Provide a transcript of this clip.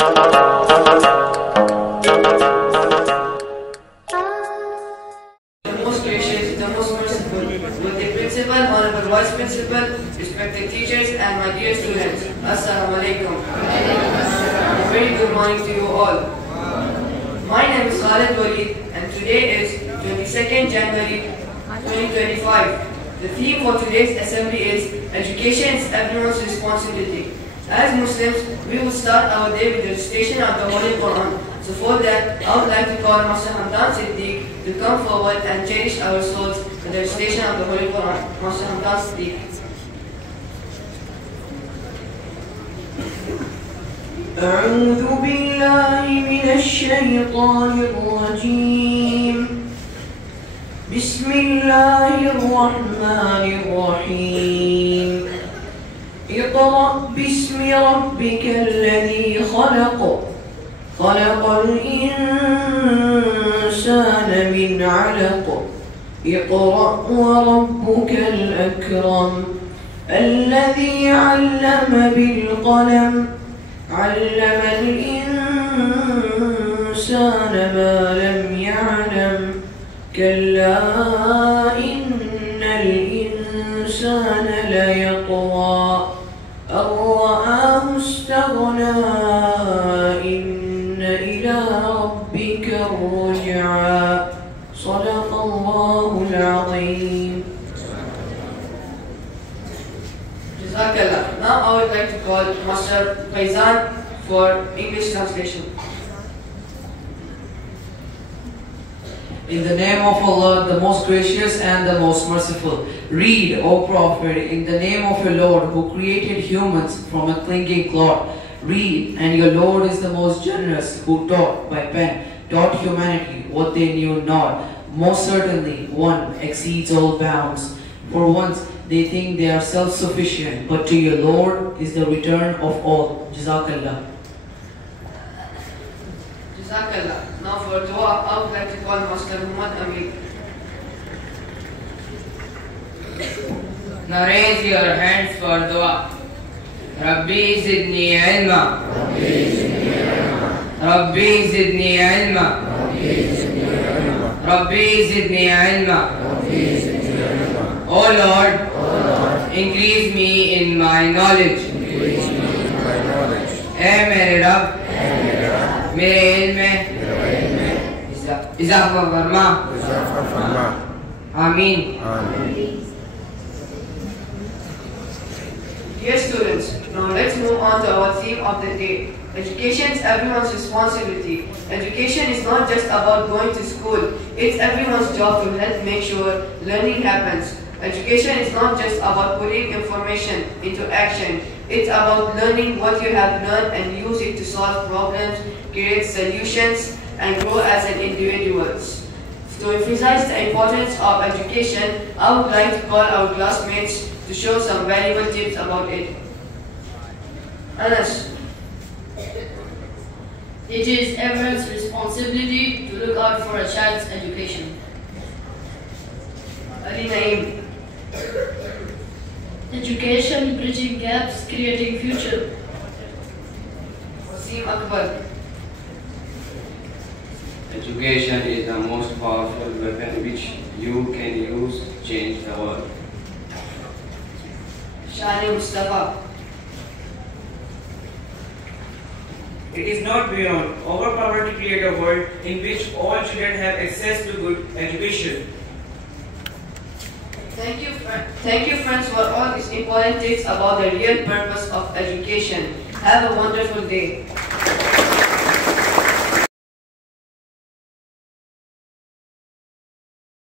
The most gracious, the most merciful, with the principal, honorable vice principal, respected teachers, and my dear students. Assalamu alaikum. A very good morning to you all. My name is Khalid Walid, and today is 22nd January 2025. The theme for today's assembly is Education is everyone's responsibility. As Muslims, we will start our day with the recitation of the Holy Quran. So for that, I would like to call Master Hamdan Siddiq to come forward and cherish our souls with the recitation of the Holy Quran. Master Hamdan Siddiq. أعوذ بالله من الشيطان الرجيم. بسم الله الرحمن الرحيم. اقرأ باسم ربك الذي خلق. خلق الإنسان من علق. اقرأ وربك الأكرم. الذي علم بالقلم. علم الإنسان ما لم يعلم. كلا إن الإنسان ليطغى أن رآه استغنى إن إلى ربك الرجعى صدق الله العظيم. Jazakallah. Now I would like to call Master Faizan for English translation. In the name of Allah, the most gracious and the most merciful. Read, O Prophet, in the name of your Lord who created humans from a clinging cloth. Read, and your Lord is the most generous who taught by pen, taught humanity what they knew not. Most certainly, one exceeds all bounds. For once, they think they are self-sufficient, but to your Lord is the return of all. Jazakallah. Jazakallah. Now for dua, I would like to call Master Muhammad Amin. Now raise your hands for dua. Rabbi zidni ilma. Rabbi zidni ilma. Rabbi zidni ilma. O Lord, increase me in my knowledge. ऐ मेरे रब मेरे इल्म में इजाफा फरमा. आमीन. Dear students, now let's move on to our theme of the day. Education is everyone's responsibility. Education is not just about going to school. It's everyone's job to help make sure learning happens. Education is not just about putting information into action. It's about learning what you have learned and use it to solve problems, create solutions, and grow as an individual. To emphasize the importance of education, I would like to call our classmates to show some valuable tips about it. Anas. It is everyone's responsibility to look out for a child's education. Ali Naeem. Education, bridging gaps, creating future. Wasim Akbar. Education is the most powerful weapon which you can use to change the world. Shani Mustafa. It is not beyond our power to create a world in which all children have access to good education. Thank you friends for all these important tips about the real purpose of education. Have a wonderful day.